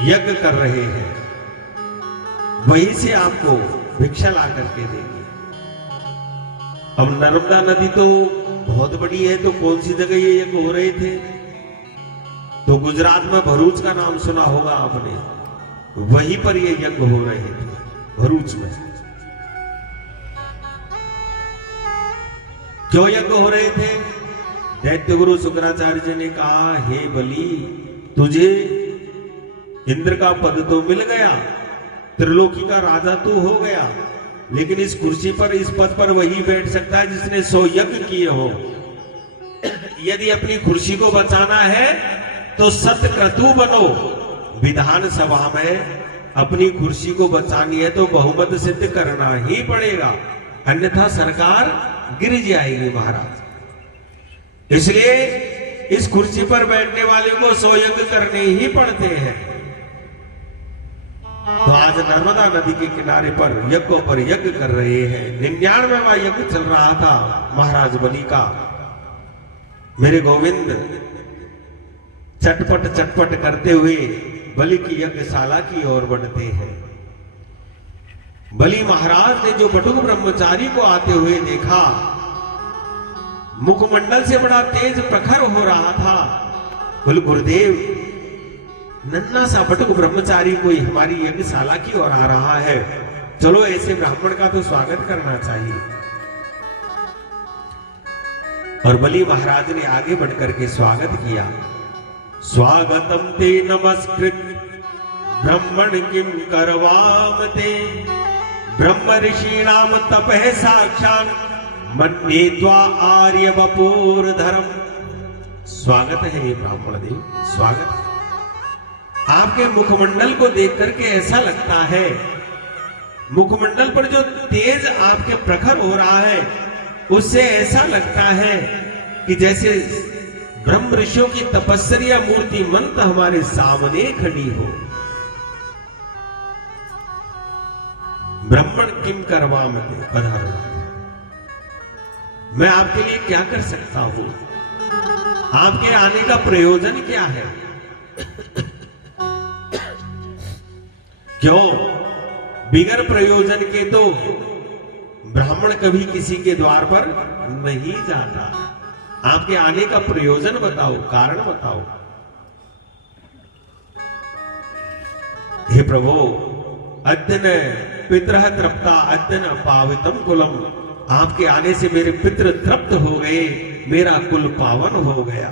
यज्ञ कर रहे हैं, वहीं से आपको भिक्षा ला करके देंगे। अब नर्मदा नदी तो बहुत बड़ी है, तो कौन सी जगह ये यज्ञ हो रहे थे? तो गुजरात में भरूच का नाम सुना होगा आपने, वहीं पर ये यज्ञ हो रहे थे, भरूच में। क्यों यज्ञ हो रहे थे? दैत्य गुरु शुक्राचार्य जी ने कहा, हे बलि, तुझे इंद्र का पद तो मिल गया, त्रिलोकी का राजा तू हो गया, लेकिन इस कुर्सी पर, इस पद पर वही बैठ सकता है जिसने 100 यज्ञ किए हो। यदि अपनी कुर्सी को बचाना है तो सत्क्रतु बनो। विधानसभा में अपनी कुर्सी को बचानी है तो बहुमत सिद्ध करना ही पड़ेगा, अन्यथा सरकार गिर जाएगी महाराज। इसलिए इस कुर्सी पर बैठने वाले को 100 यज्ञ करने ही पड़ते हैं। तो आज नर्मदा नदी के किनारे पर यज्ञों पर यज्ञ कर रहे हैं। 99वां यज्ञ चल रहा था महाराज बलि का। मेरे गोविंद चटपट चटपट करते हुए बलि की यज्ञशाला की ओर बढ़ते हैं। बलि महाराज ने जो बटुक ब्रह्मचारी को आते हुए देखा, मुखमंडल से बड़ा तेज प्रखर हो रहा था। बोले, गुरुदेव, नन्ना सा बटुक ब्रह्मचारी कोई हमारी यज्ञशाला की ओर आ रहा है, चलो ऐसे ब्राह्मण का तो स्वागत करना चाहिए। और बलि महाराज ने आगे बढ़कर के स्वागत किया। स्वागतम ते नमस्कृत ब्रह्मण किम करवाम ते, ब्रह्म ऋषीणाम तपः साक्षात् मन्ये त्वा आर्य वपुर धर्म। स्वागत है ये ब्राह्मण देव, स्वागत है। आपके मुखमंडल को देख करके ऐसा लगता है, मुखमंडल पर जो तेज आपके प्रखर हो रहा है, उससे ऐसा लगता है कि जैसे ब्रह्म ऋषियों की तपस्या मूर्ति मंत हमारे सामने खड़ी हो। ब्राह्मण किम करवाम ते पधारो, मैं आपके लिए क्या कर सकता हूं? आपके आने का प्रयोजन क्या है? क्यों? बिगर प्रयोजन के तो ब्राह्मण कभी किसी के द्वार पर नहीं जाता। आपके आने का प्रयोजन बताओ, कारण बताओ। हे प्रभु, अद्यन पितरः तृप्ता अद्यन पावितम कुलम। आपके आने से मेरे पितृ तृप्त हो गए, मेरा कुल पावन हो गया।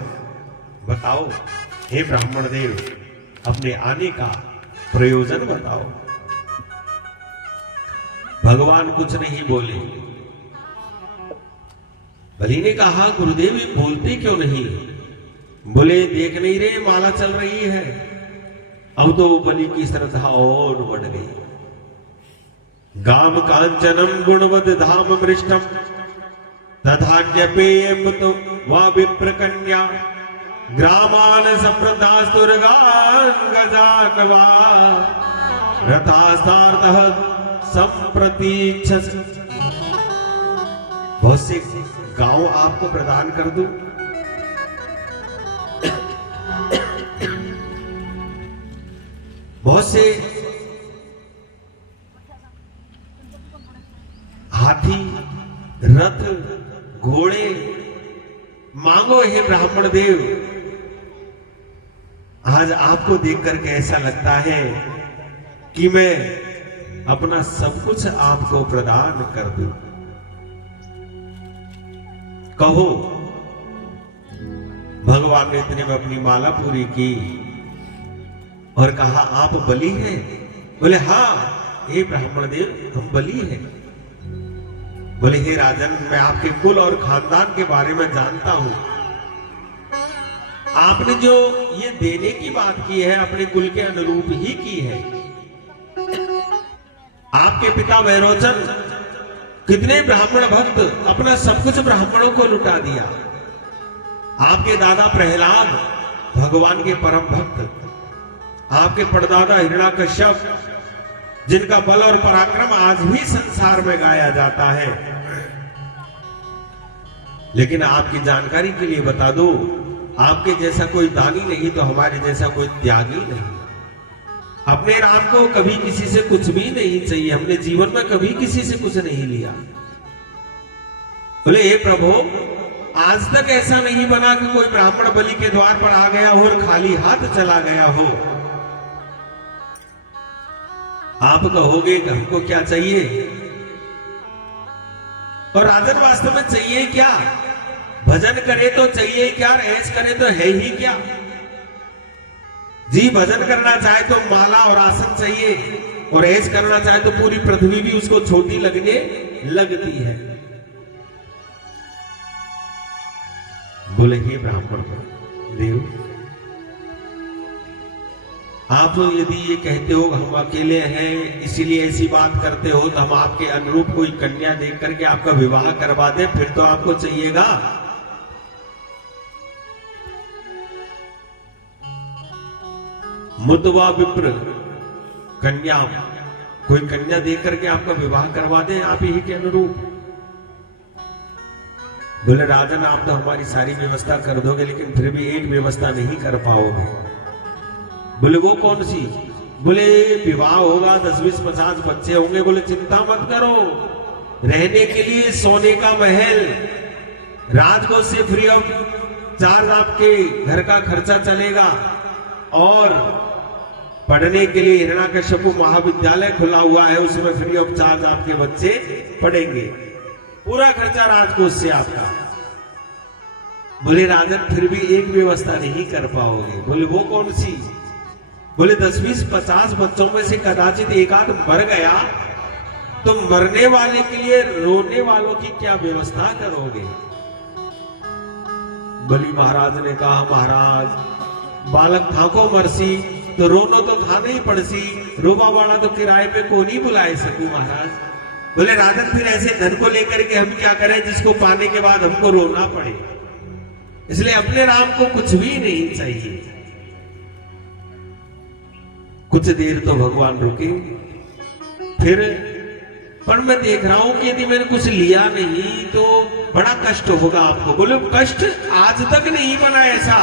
बताओ हे ब्राह्मण देव, अपने आने का प्रयोजन बताओ। भगवान कुछ नहीं बोले। बलि ने कहा, गुरुदेव ये बोलते क्यों नहीं? बोले, देख नहीं रहे माला चल रही है। अब तो बलि की श्रद्धा और बढ़ गई। गाम कांचनम गुणवद धाम मृष्टम तथान्यपेयम तो वा विप्र कन्या, ग्रामान समृद्धास्तुर्गान गजानवा रथास्तार्थः संप्रतीक्षस। बहुत से गांव आपको प्रदान कर दूं। बहुत से हाथी, रथ, घोड़े मांगो हे ब्राह्मण देव। आज आपको देख करके ऐसा लगता है कि मैं अपना सब कुछ आपको प्रदान कर दूं। कहो। भगवान ने इतने में अपनी माला पूरी की और कहा, आप बलि हैं? बोले, हाँ हे ब्राह्मण देव, हम बलि हैं। बोले, हे राजन, मैं आपके कुल और खानदान के बारे में जानता हूं। आपने जो ये देने की बात की है, अपने कुल के अनुरूप ही की है। आपके पिता वैरोचन कितने ब्राह्मण भक्त अपना सब कुछ ब्राह्मणों को लुटा दिया। आपके दादा प्रहलाद भगवान के परम भक्त, आपके परदादा हिरण्याकश्यप जिनका बल और पराक्रम आज भी संसार में गाया जाता है। लेकिन आपकी जानकारी के लिए बता दो, आपके जैसा कोई दानी नहीं तो हमारे जैसा कोई त्यागी नहीं। अपने राम को कभी किसी से कुछ भी नहीं चाहिए, हमने जीवन में कभी किसी से कुछ नहीं लिया। बोले हे प्रभु, आज तक ऐसा नहीं बना कि कोई ब्राह्मण बलि के द्वार पर आ गया हो और खाली हाथ चला गया हो। आप कहोगे कि हमको क्या चाहिए, और राजन वास्तव में चाहिए क्या? भजन करे तो चाहिए क्या, ऐश करे तो है ही क्या? जी भजन करना चाहे तो माला और आसन चाहिए, और ऐश करना चाहे तो पूरी पृथ्वी भी उसको छोटी लगने लगती है। बोले हे ब्राह्मण देव, आप यदि ये कहते हो हम अकेले हैं इसीलिए ऐसी बात करते हो, तो हम आपके अनुरूप कोई कन्या देख करके आपका विवाह करवा दे, फिर तो आपको चाहिएगा। मुद्वा विप्र कन्या, कोई कन्या देख करके आपका विवाह करवा दे आप ही के अनुरूप। बोले राजन, आप तो हमारी सारी व्यवस्था कर दोगे, लेकिन फिर भी एक व्यवस्था नहीं कर पाओगे। बोले वो कौन सी? बोले विवाह होगा, 10-20-50 बच्चे होंगे। बोले चिंता मत करो, रहने के लिए सोने का महल, राजकोष से फ्री ऑफ चार्ज आपके घर का खर्चा चलेगा, और पढ़ने के लिए हिरण्याकश्यप महाविद्यालय खुला हुआ है, उसमें फ्री ऑफ चार्ज आपके बच्चे पढ़ेंगे, पूरा खर्चा राजकोष से आपका। बोले राजन, फिर भी एक व्यवस्था नहीं कर पाओगे। बोले वो कौन सी? बोले 10-20-50 बच्चों में से कदाचित एक आध मर गया, तो मरने वाले के लिए रोने वालों की क्या व्यवस्था करोगे? बलि महाराज ने कहा महाराज, बालक था को मरसी तो रोनो तो था नहीं पड़सी, रोबा वाला तो किराए पे को नहीं बुलाए सकू महाराज। बोले राजन, फिर ऐसे धन को लेकर के हम क्या करें जिसको पाने के बाद हमको रोना पड़े? इसलिए अपने राम को कुछ भी नहीं चाहिए। कुछ देर तो भगवान रुके, फिर पर मैं देख रहा हूं कि यदि मैंने कुछ लिया नहीं तो बड़ा कष्ट होगा आपको। बोले कष्ट आज तक नहीं बना ऐसा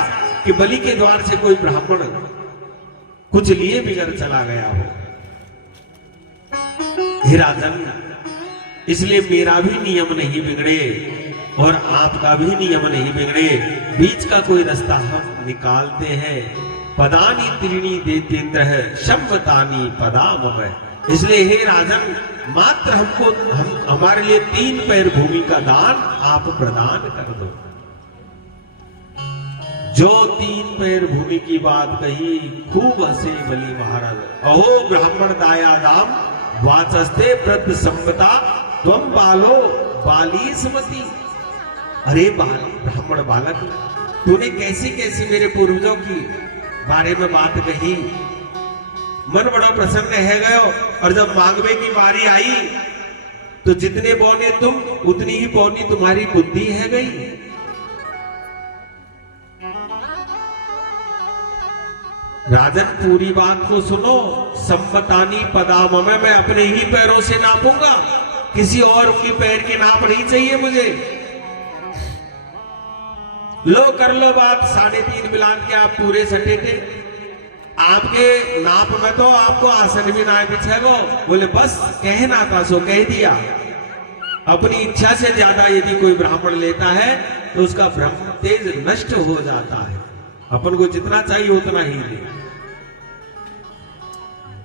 कि बलि के द्वार से कोई ब्राह्मण कुछ लिए बिगड़ चला गया हो। हे राजन, इसलिए मेरा भी नियम नहीं बिगड़े और आपका भी नियम नहीं बिगड़े, बीच का कोई रास्ता हम निकालते हैं। पदानी त्रीणी देतेन्द्र है, शम्भतानी पदामवै। इसलिए हे राजन, मात्र हमको हमारे लिए 3 पैर भूमि का दान आप प्रदान कर दो। जो 3 पैर भूमि की बात कही, खूब हंसे बलि महाराज। अहो ब्राह्मण दाया दाम, वाचस्ते वृद्ध संपदा, त्वम बालो बाली स्मृति। अरे ब्राह्मण बालक, तूने कैसी कैसी मेरे पूर्वजों की बारे में बात कही, मन बड़ा प्रसन्न है गयो, और जब मांगवे की बारी आई तो जितने बौने तुम उतनी ही बौनी तुम्हारी बुद्धि है गई। राजन, पूरी बात को सुनो। सम्मतानी पदाम में मैं अपने ही पैरों से नापूंगा, किसी और की पैर की नाप नहीं चाहिए मुझे। लो कर लो बात, 3.5 मिलान के आप पूरे सटे थे, आपके नाप में तो आपको आसन भी ना बिछेगो। बोले बस कहना था सो कह दिया। अपनी इच्छा से ज्यादा यदि कोई ब्राह्मण लेता है तो उसका ब्रह्म तेज नष्ट हो जाता है। अपन को जितना चाहिए उतना ही ले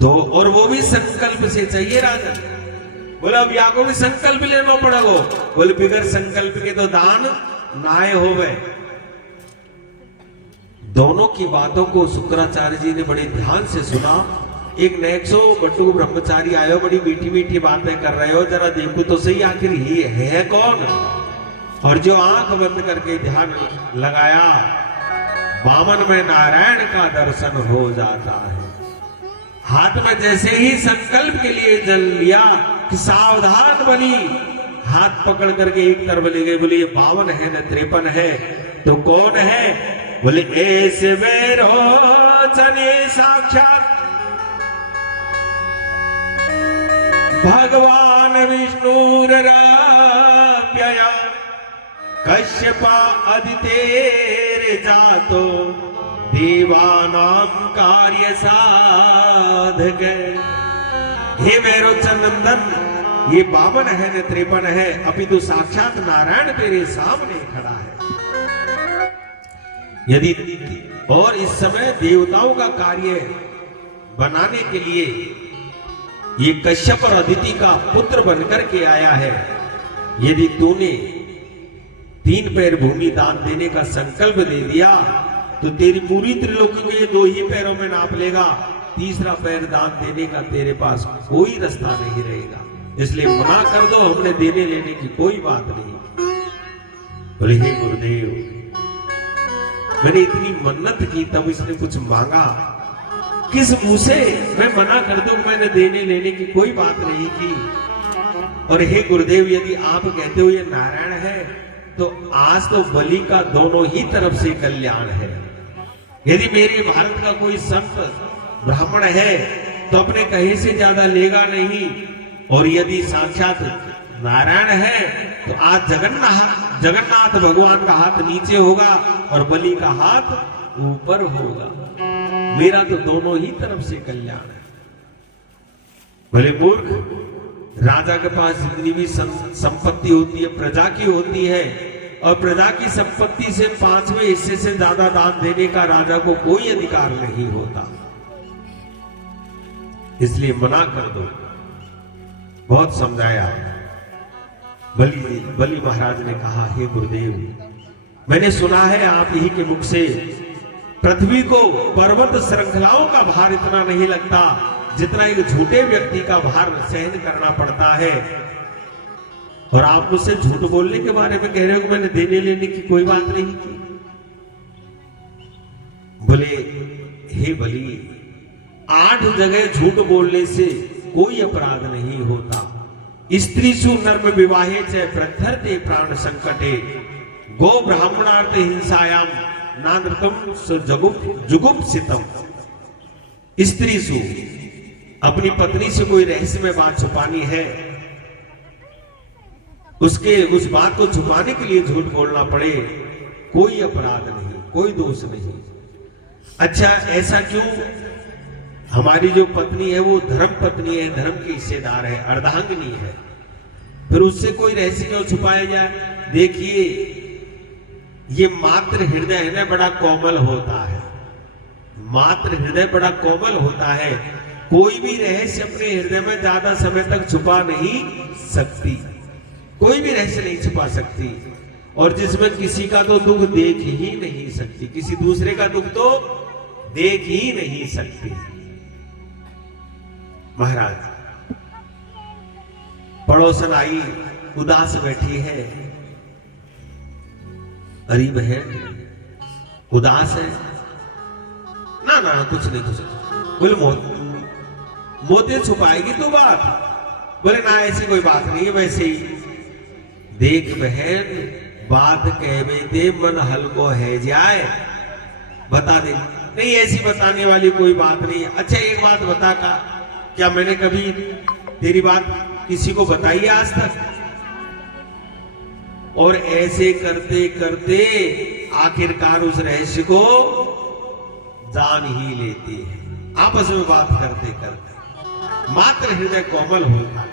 तो, और वो भी संकल्प से चाहिए राजन। बोले अब या को भी संकल्प लेना पड़ेगा। बोले बिगर संकल्प के तो दान नाय होवे। दोनों की बातों को शुक्राचार्य जी ने बड़े ध्यान से सुना। एक नेक्सो बटू ब्रह्मचारी आयो, बड़ी मीठी मीठी बातें कर रहे हो, जरा देखो तो सही आखिर ये है कौन। और जो आंख बंद करके ध्यान लगाया, वामन में नारायण का दर्शन हो जाता है। हाथ में जैसे ही संकल्प के लिए जल लिया कि सावधान बली, हाथ पकड़ करके एक तरफ ले गए। बोले ये 52 है न 53 है, तो कौन है? बोले ऐसे बेरो चने साक्षात भगवान विष्णुरप्यय कश्यपा अदितेर जातो देवानां कार्य साधक। के। हे मैरोचन नंदन, ये 52 है न 53 है, अभी तो साक्षात नारायण तेरे सामने खड़ा है। यदि और इस समय देवताओं का कार्य बनाने के लिए ये कश्यप और अदिति का पुत्र बनकर के आया है। यदि तूने 3 पैर भूमि दान देने का संकल्प दे दिया तो तेरी पूरी त्रिलोकी को ये 2 ही पैरों में नाप लेगा। तीसरा पैर दान देने का तेरे पास कोई रास्ता नहीं रहेगा, इसलिए मना कर दो, हमने देने लेने की कोई बात नहीं। बोले हे गुरुदेव, मैंने इतनी मन्नत की तब इसने कुछ मांगा, किस मुंह से मैं मना कर दूं? मैंने देने लेने की कोई बात नहीं की। और हे गुरुदेव, यदि आप कहते हो ये नारायण है तो आज तो बलि का दोनों ही तरफ से कल्याण है। यदि मेरे भारत का कोई संत ब्राह्मण है तो अपने कहीं से ज्यादा लेगा नहीं, और यदि साक्षात नारायण है तो आज जगन्नाथ भगवान का हाथ नीचे होगा और बलि का हाथ ऊपर होगा। मेरा तो दोनों ही तरफ से कल्याण है। भले मूर्ख, राजा के पास जितनी भी संपत्ति होती है प्रजा की होती है, और प्रजा की संपत्ति से 5वें हिस्से से ज्यादा दान देने का राजा को कोई अधिकार नहीं होता, इसलिए मना कर दो। बहुत समझाया। बलि महाराज ने कहा, हे गुरुदेव, मैंने सुना है आप ही के मुख से पृथ्वी को पर्वत श्रृंखलाओं का भार इतना नहीं लगता जितना एक झूठे व्यक्ति का भार सहन करना पड़ता है। और आप मुझसे झूठ बोलने के बारे में कह रहे हो, मैंने देने लेने की कोई बात नहीं की। बोले हे बलि, 8 जगह झूठ बोलने से कोई अपराध नहीं होता। स्त्रीषु नर्म विवाहे च प्रत्यर्थे प्राण संकटे, गो ब्राह्मणार्थ हिंसायाम नानृतम जुगुप्सितम। स्त्रीषु, अपनी पत्नी से कोई रहस्य में बात छुपानी है, उसके उस बात को छुपाने के लिए झूठ बोलना पड़े, कोई अपराध नहीं, कोई दोष नहीं। अच्छा, ऐसा क्यों? हमारी जो पत्नी है वो धर्म पत्नी है, धर्म की हिस्सेदार है, अर्धांगिनी है, फिर उससे कोई रहस्य क्यों छुपाया जाए? देखिए, ये मात्र हृदय है ना, बड़ा कोमल होता है। मात्र हृदय बड़ा कोमल होता है, कोई भी रहस्य अपने हृदय में ज्यादा समय तक छुपा नहीं सकती, कोई भी रहस्य नहीं छुपा सकती। और जिसमें किसी का तो दुख देख ही नहीं सकती, किसी दूसरे का दुख तो देख ही नहीं सकती। महाराज, पड़ोसन आई, उदास बैठी है। अरे बहन, उदास है? ना ना, कुछ नहीं, कुछ नहीं। बोले मोते छुपाएगी तो बात? बोले ना, ऐसी कोई बात नहीं है, वैसे ही। देख बहन, बात कहवे दे, मन हल्को है जाए, बता दे। नहीं, ऐसी बताने वाली कोई बात नहीं। अच्छा, एक बात बता, का क्या मैंने कभी तेरी बात किसी को बताई है आज तक? और ऐसे करते करते आखिरकार उस रहस्य को जान ही लेती है, आपस में बात करते करते। मात्र हृदय कोमल होता।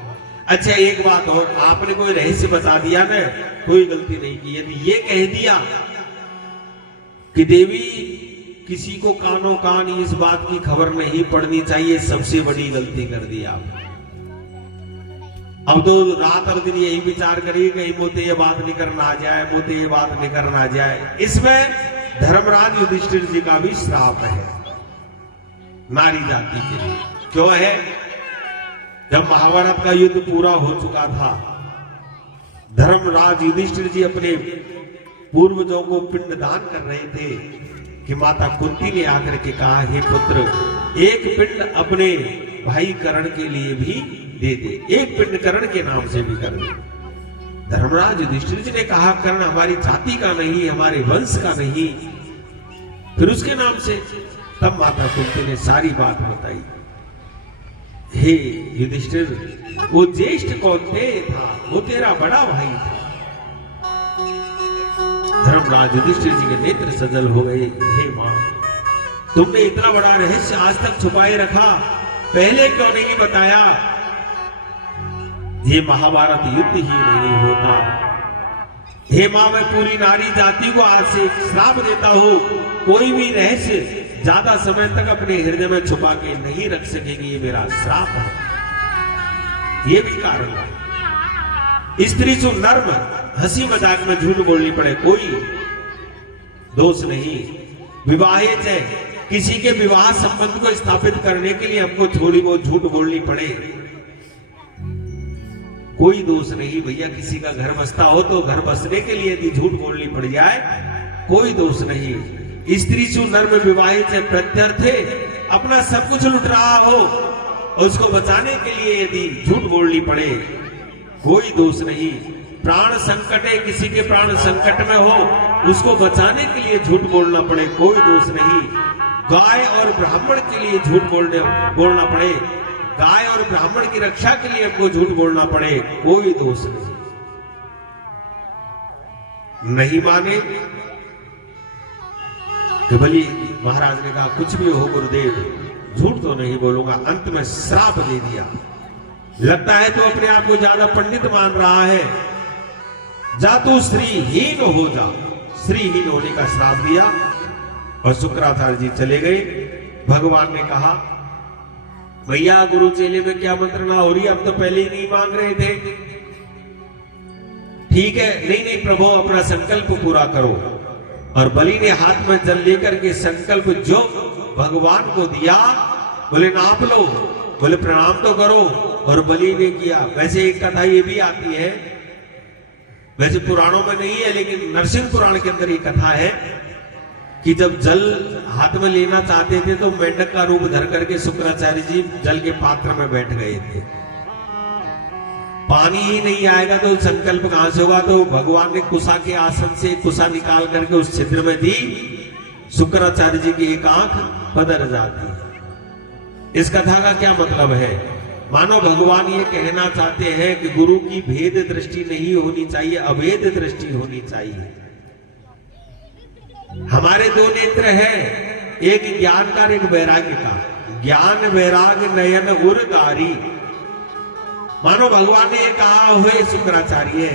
अच्छा, एक बात और, आपने कोई रहस्य बता दिया ना, कोई गलती नहीं की। यदि ये कह दिया कि देवी किसी को कानों कान इस बात की खबर नहीं पड़नी चाहिए, सबसे बड़ी गलती कर दी आपने। अब तो रात और दिन यही विचार करिए, कहीं मोते ये बात नहीं करना आ जाए, मोते ये बात नहीं करना आ जाए। इसमें धर्मराज युधिष्ठिर जी का भी श्राप है नारी जाति के लिए। क्यों है? जब महाभारत का युद्ध पूरा हो चुका था, धर्मराज युधिष्ठिर जी अपने पूर्वजों को पिंडदान कर रहे थे कि माता कुंती ने आकर के कहा, हे पुत्र, एक पिंड अपने भाई कर्ण के लिए भी दे दे, एक पिंड कर्ण के नाम से भी कर दे। धर्मराज युधिष्ठिर जी ने कहा, कर्ण हमारी जाति का नहीं, हमारे वंश का नहीं, फिर उसके नाम से। तब माता कुंती ने सारी बात बताई। हे युधिष्ठिर, वो ज्येष्ठ कौन था? वो तेरा बड़ा भाई था। धर्मराज युधिष्ठिर जी के नेत्र सजल हो गए। हे मां, तुमने इतना बड़ा रहस्य आज तक छुपाए रखा, पहले क्यों नहीं बताया? ये महाभारत युद्ध ही नहीं होता। हे मां, मैं पूरी नारी जाति को आज से श्राप देता हूं, कोई भी रहस्य ज्यादा समय तक अपने हृदय में छुपा के नहीं रख सकेगी, ये मेरा श्राप है। ये भी कारण है। स्त्री जो नर्म हंसी मजाक में झूठ बोलनी पड़े, कोई दोष नहीं। विवाहित है, किसी के विवाह संबंध को स्थापित करने के लिए हमको थोड़ी बहुत झूठ बोलनी पड़े, कोई दोष नहीं भैया। किसी का घर बसता हो तो घर बसने के लिए यदि झूठ बोलनी पड़ जाए, कोई दोष नहीं। स्त्री जो नर्म विवाहित है, प्रत्यर्थ है, अपना सब कुछ लुट रहा हो और उसको बचाने के लिए यदि झूठ बोलनी पड़े, कोई दोष नहीं। प्राण संकट है, किसी के प्राण संकट में हो, उसको बचाने के लिए झूठ बोलना पड़े, कोई दोष नहीं। गाय और ब्राह्मण के लिए झूठ बोलना पड़े, गाय और ब्राह्मण की रक्षा के लिए हमको झूठ बोलना पड़े, कोई दोष नहीं। नहीं माने कि भली महाराज ने कहा कुछ भी हो गुरुदेव, झूठ तो नहीं बोलूंगा। अंत में श्राप दे दिया। लगता है तो अपने आप को ज्यादा पंडित मान रहा है। जा तू श्रीहीन हो जा। श्रीहीन होने का श्राप दिया और शुक्राचार्य जी चले गए। भगवान ने कहा भैया गुरु चेले में क्या मंत्रणा हो रही है, अब तो पहले ही नहीं मांग रहे थे। ठीक है, नहीं नहीं प्रभु, अपना संकल्प पूरा करो। और बलि ने हाथ में जल लेकर के संकल्प जो भगवान को दिया, बोले नाप लो, बोले प्रणाम तो करो, और बलि ने किया। वैसे एक कथा ये भी आती है, वैसे पुराणों में नहीं है लेकिन नरसिंह पुराण के अंदर ये कथा है कि जब जल हाथ में लेना चाहते थे तो मेंढक का रूप धर करके शुक्राचार्य जी जल के पात्र में बैठ गए थे। पानी ही नहीं आएगा तो संकल्प कहां से होगा? तो भगवान ने कुशा के आसन से कुशा निकाल करके उस छिद्र में दी। शुक्राचार्य जी की एक आंख पदर जाती है। इस कथा का क्या मतलब है? मानो भगवान ये कहना चाहते हैं कि गुरु की भेद दृष्टि नहीं होनी चाहिए, अभेद दृष्टि होनी चाहिए। हमारे दो नेत्र हैं, एक ज्ञान का, एक वैराग्य का। ज्ञान वैराग नयन उरगारी। मानो भगवान ने ये कहा हुए शुक्राचार्य,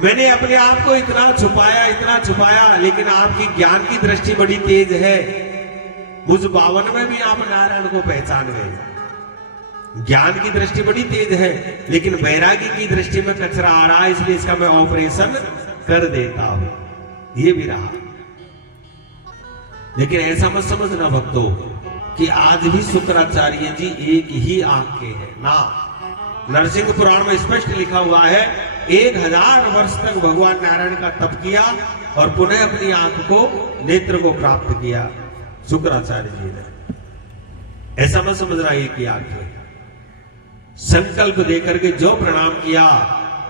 मैंने अपने आप को इतना छुपाया, लेकिन आपकी ज्ञान की दृष्टि बड़ी तेज है। मुझ बावन में भी आप नारायण को पहचान गए। ज्ञान की दृष्टि बड़ी तेज है, लेकिन वैराग्य की दृष्टि में कचरा आ रहा है, इसलिए इसका मैं ऑपरेशन कर देता हूं। ये भी रहा। लेकिन ऐसा मत समझना भक्तों कि आज भी शुक्राचार्य जी एक ही आंख के हैं ना। नरसिंह पुराण में स्पष्ट लिखा हुआ है 1000 वर्ष तक भगवान नारायण का तप किया और पुनः अपनी आंख को, नेत्र को प्राप्त किया शुक्राचार्य जी ने। ऐसा मत समझना एक ही आंख है। संकल्प देकर के जो प्रणाम किया,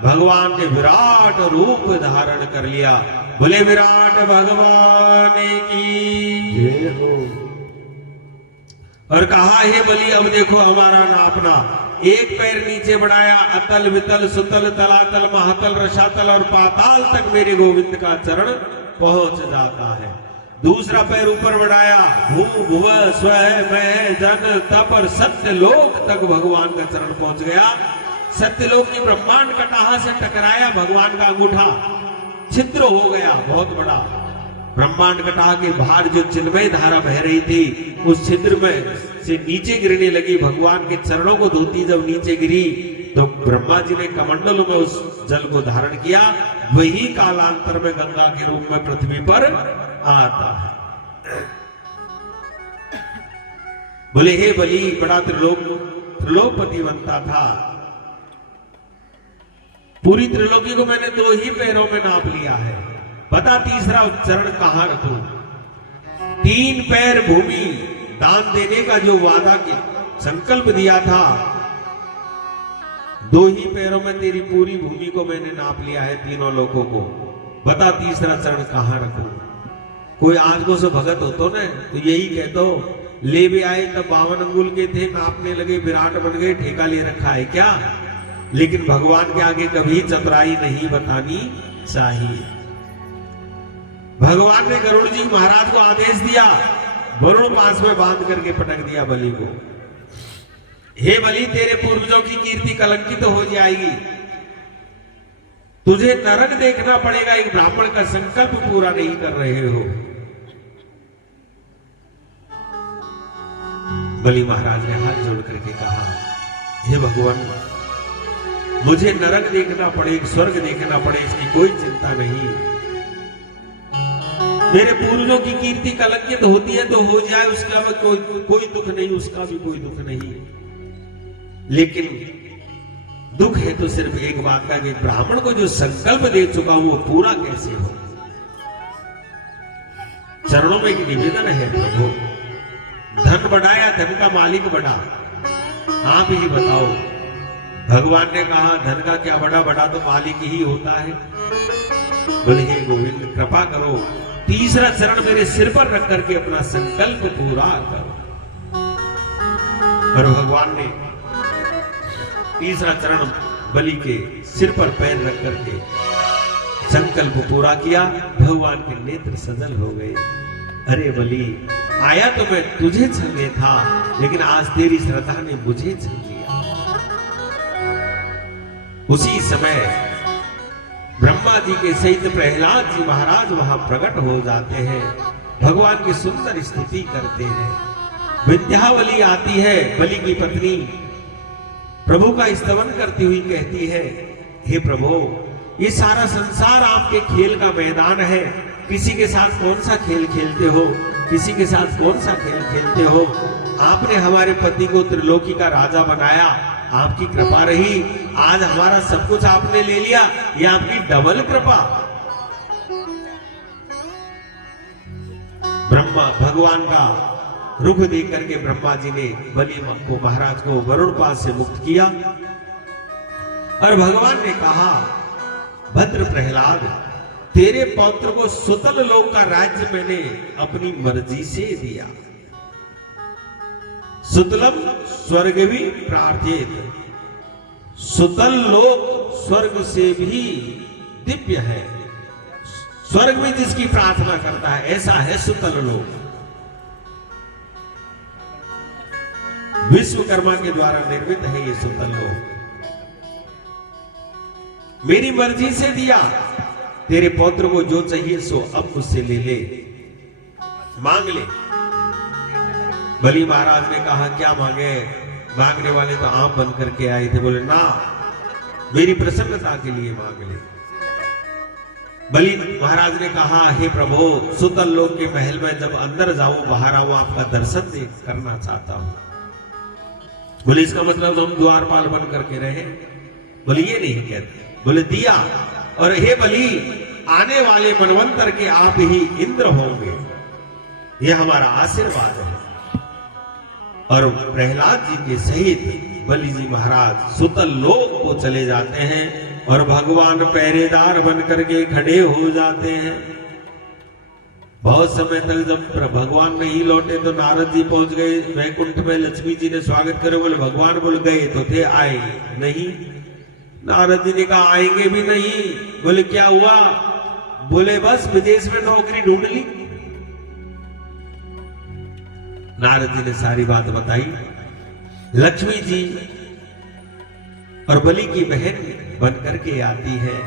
भगवान ने विराट रूप धारण कर लिया। बोले विराट भगवान की जय हो। और कहा हे बलि, अब देखो हमारा नापना। एक पैर नीचे बढ़ाया, अतल वितल सुतल तलातल महातल रसातल और पाताल तक मेरे गोविंद का चरण पहुंच जाता है। दूसरा पैर ऊपर बढ़ाया, भू भुव स्व मैं जन तप और सत्य लोक तक भगवान का चरण पहुंच गया। सत्यलोक की ब्रह्मांड कटाह से टकराया, भगवान का अंगूठा छिद्र हो गया बहुत बड़ा। ब्रह्मांड कटाह के बाहर जो चिन्मय धारा बह रही थी, उस छिद्र में से नीचे गिरने लगी। भगवान के चरणों को धोती जब नीचे गिरी तो ब्रह्मा जी ने कमंडल में उस जल को धारण किया। वही कालांतर में गंगा के रूप में पृथ्वी पर आता है। बोले हे बलि, बड़ा त्रिलोकपति बनता था। पूरी त्रिलोकी को मैंने 2 ही पैरों में नाप लिया है, बता तीसरा चरण कहां रखूं? 3 पैर भूमि दान देने का जो वादा किया, संकल्प दिया था, 2 ही पैरों में तेरी पूरी भूमि को मैंने नाप लिया है, तीनों लोगों को। बता तीसरा चरण कहां रखूं? कोई आज को से भगत हो तो न तो यही कहते हो, ले भी आए तब 52 अंगुल के थे, नापने लगे विराट बन गए, ठेका ले रखा है क्या? लेकिन भगवान के आगे कभी चतुराई नहीं बतानी चाहिए। भगवान ने गरुड़ जी महाराज को आदेश दिया, वरुण पास में बांध करके पटक दिया बलि को। हे बलि, तेरे पूर्वजों की कीर्ति कलंकित हो जाएगी, तुझे नरक देखना पड़ेगा, एक ब्राह्मण का संकल्प पूरा नहीं कर रहे हो। बलि महाराज ने हाथ जोड़ करके कहा, हे भगवान, मुझे नरक देखना पड़े, स्वर्ग देखना पड़े, इसकी कोई चिंता नहीं। मेरे पूर्वजों की कीर्ति कलंकित होती है तो हो जाए, उसका कोई दुख नहीं, उसका भी कोई दुख नहीं। लेकिन दुख है तो सिर्फ एक बात का कि ब्राह्मण को जो संकल्प दे चुका हूं वो पूरा कैसे हो। चरणों में एक निवेदन है, प्रभु धन बढ़ा या धन का मालिक बढ़ा, आप ही बताओ। भगवान ने कहा धन का क्या बड़ा, बड़ा तो मालिक ही होता है। बोले हे गोविंद, कृपा करो, तीसरा चरण मेरे सिर पर रख करके अपना संकल्प पूरा करो। और भगवान ने तीसरा चरण बलि के सिर पर पैर रख करके संकल्प पूरा किया। भगवान के नेत्र सजल हो गए। अरे बलि, आया तो मैं तुझे छलने था, लेकिन आज तेरी श्रद्धा ने मुझे छल लिया। उसी समय ब्रह्मा जी के सहित प्रहलाद जी महाराज वहां प्रकट हो जाते हैं, भगवान की सुंदर स्तुति करते हैं। विंध्यावली आती है, बलि की पत्नी प्रभु का स्तवन करती हुई कहती है, हे प्रभु, ये सारा संसार आपके खेल का मैदान है, किसी के साथ कौन सा खेल खेलते हो, किसी के साथ कौन सा खेल खेलते हो। आपने हमारे पति को त्रिलोकी का राजा बनाया, आपकी कृपा रही, आज हमारा सब कुछ आपने ले लिया, ये आपकी डबल कृपा। ब्रह्मा भगवान का रुख देख करके ब्रह्मा जी ने बलि को, महाराज को वरुण पास से मुक्त किया। और भगवान ने कहा, भद्र प्रहलाद, तेरे पौत्र को सुतल लोक का राज्य मैंने अपनी मर्जी से दिया। सुतलम स्वर्गवी प्रार्थेत, सुतल लोक स्वर्ग से भी दिव्य है। स्वर्ग में जिसकी प्रार्थना करता है ऐसा है सुतल लोक। विश्वकर्मा के द्वारा निर्मित है ये सुतल लोक। मेरी मर्जी से दिया, तेरे पौत्र को जो चाहिए सो अब मुझसे ले ले, मांग ले। बलि महाराज ने कहा, क्या मांगे? मांगने वाले तो आप बन करके आए थे। बोले ना, मेरी प्रसन्नता के लिए मांग ले। बलि महाराज ने कहा, हे प्रभु, सुतल लोक के महल में जब अंदर जाओ, बाहर आओ, आपका दर्शन करना चाहता हूं। बोले इसका मतलब हम द्वारपाल बन करके रहे? बोले ये नहीं कहते। बोले दिया, और हे बलि, आने वाले मनवंतर के आप ही इंद्र होंगे, ये हमारा आशीर्वाद है। और प्रहलाद जी के सहित बलि जी महाराज सुतल लोक को चले जाते हैं और भगवान पहरेदार बन करके खड़े हो जाते हैं। बहुत समय तक जब भगवान नहीं लौटे तो नारद जी पहुंच गए वैकुंठ में, लक्ष्मी जी ने स्वागत करे। बोले भगवान, बोल गए तो थे, आए नहीं। नारद जी ने कहा आएंगे भी नहीं। बोले क्या हुआ? बोले बस विदेश में नौकरी ढूंढ ली। नारद जी ने सारी बात बताई। लक्ष्मी जी और बलि की बहन बन करके आती है।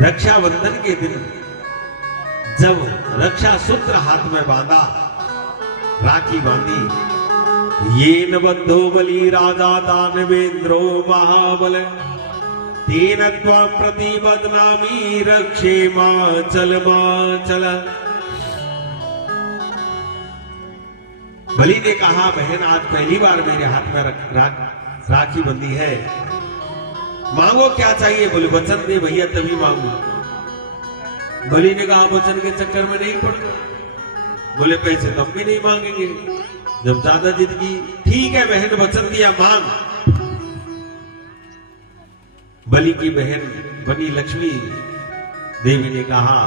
रक्षाबंधन के दिन जब रक्षा सूत्र हाथ में बांधा, राखी बांधी, ये न बद्धो बलि राजा दानवेंद्रो महाबल, तेन त्वां प्रति बदनामी रक्षे माचल माचल। बलि ने कहा, बहन आज पहली बार मेरे हाथ में राखी बंधी है, मांगो क्या चाहिए? बोले वचन दे भैया तभी मांगू। बलि ने कहा वचन के चक्कर में नहीं पड़ना। बोले पैसे तब भी नहीं मांगेंगे जब ज्यादा जिद की। ठीक है बहन, वचन दिया, मांग। बलि की बहन बनी लक्ष्मी देवी ने कहा,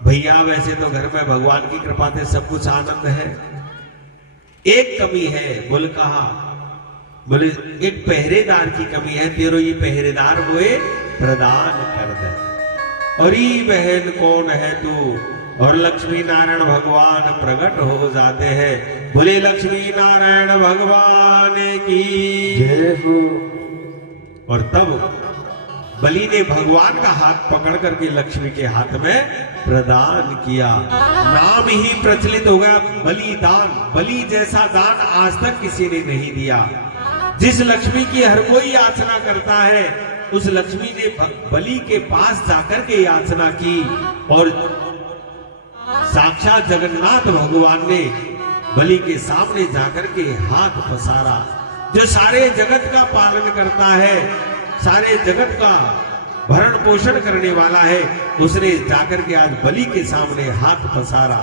भैया वैसे तो घर में भगवान की कृपा से सब कुछ आनंद है, एक कमी है। बोले कहा? बोले एक पहरेदार की कमी है, तेरो ये पहरेदार हुए प्रदान कर दे। और ये बहन कौन है तू? और लक्ष्मी नारायण भगवान प्रकट हो जाते हैं। बोले लक्ष्मी नारायण भगवान की जय हो। और तब बलि ने भगवान का हाथ पकड़ करके लक्ष्मी के हाथ में प्रदान किया। नाम ही प्रचलित हो गया बलिदान। बलि जैसा दान आज तक किसी ने नहीं दिया। जिस लक्ष्मी की हर कोई याचना करता है, उस लक्ष्मी ने बलि के पास जाकर के याचना की और साक्षात जगन्नाथ भगवान ने बलि के सामने जाकर के हाथ पसारा। जो सारे जगत का पालन करता है, सारे जगत का भरण पोषण करने वाला है, उसने जाकर के आज बलि के सामने हाथ पसारा।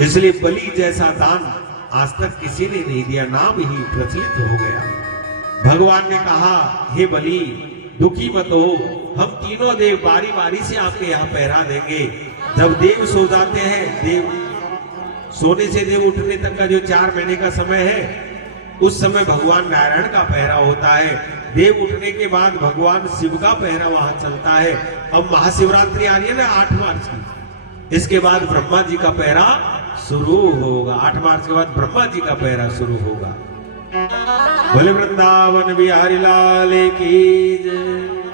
इसलिए बलि जैसा दान आज तक किसी ने नहीं दिया, नाम ही प्रचलित हो गया। भगवान ने कहा, हे बलि दुखी मत हो, हम तीनों देव बारी बारी से आपके यहाँ पहरा देंगे। जब देव सो जाते हैं, देव सोने से देव उठने तक का जो 4 महीने का समय है, उस समय भगवान नारायण का पहरा होता है। देव उठने के बाद भगवान शिव का पहरा वहां चलता है। अब महाशिवरात्रि आ रही है ना 8 मार्च की, इसके बाद ब्रह्मा जी का पहरा शुरू होगा। 8 मार्च के बाद ब्रह्मा जी का पहरा शुरू होगा। बोले वृंदावन बिहारी लाल की जय।